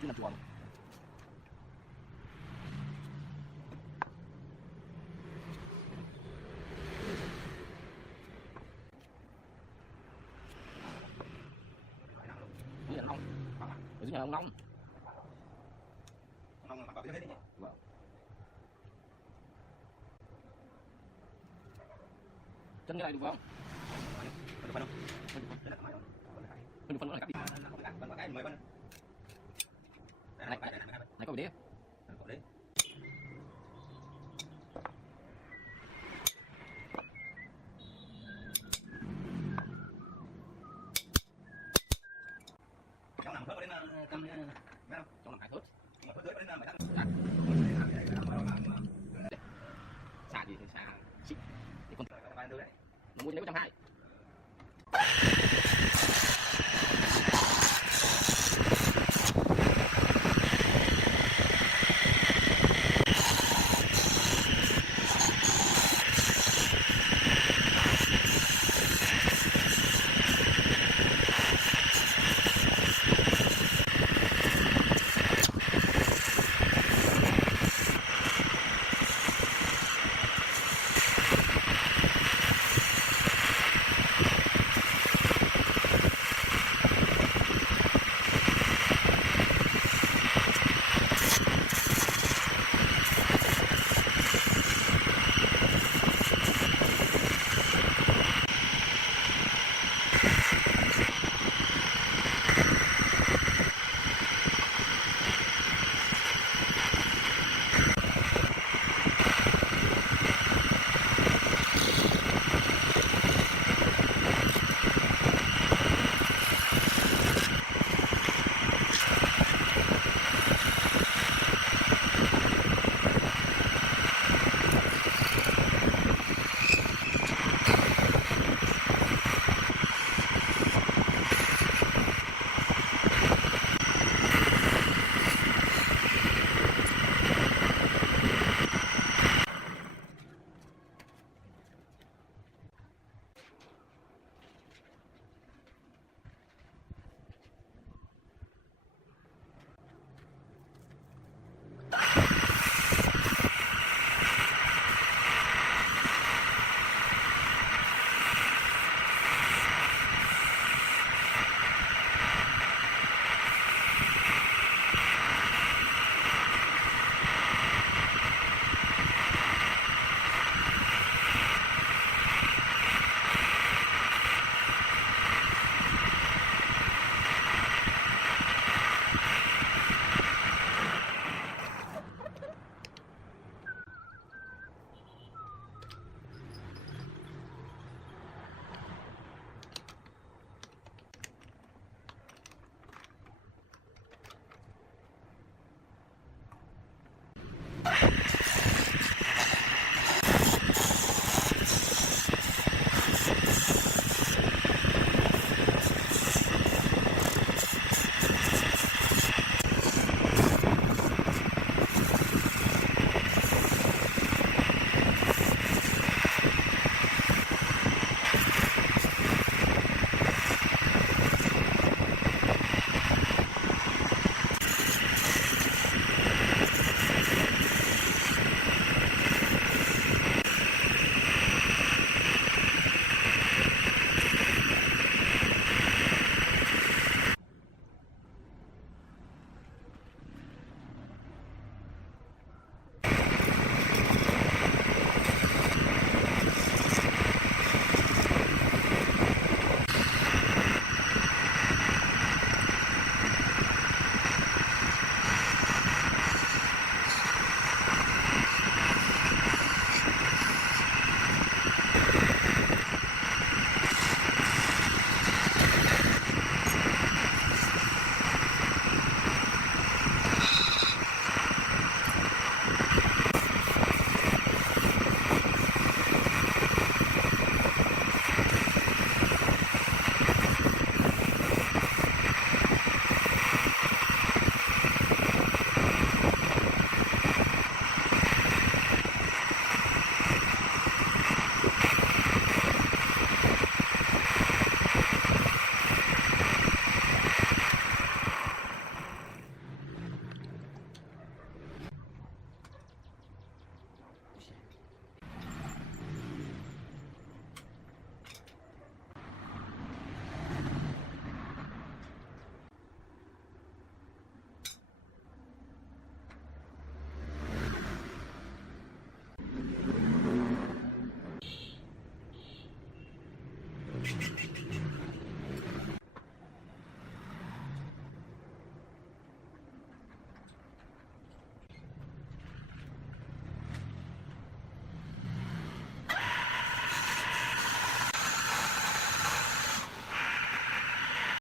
chứ làm chuồng. Dưới nhà ông Long, ở dưới nhà ông Long. Ông Long mặc cái hết đi nhỉ? Vâng. Chân như này được không? Được phân không? Phân nó cắt đi. Phân cái 10 phân. Này có bị đế. Có đấy. Trong nằm phớt đến tâm mấy không? Trong làm 2 thớt. Mà phớt tới đến 7 thớt. Xả gì thì xả xích. Để con Vài đứa đấy. nó mua cho nếu 120.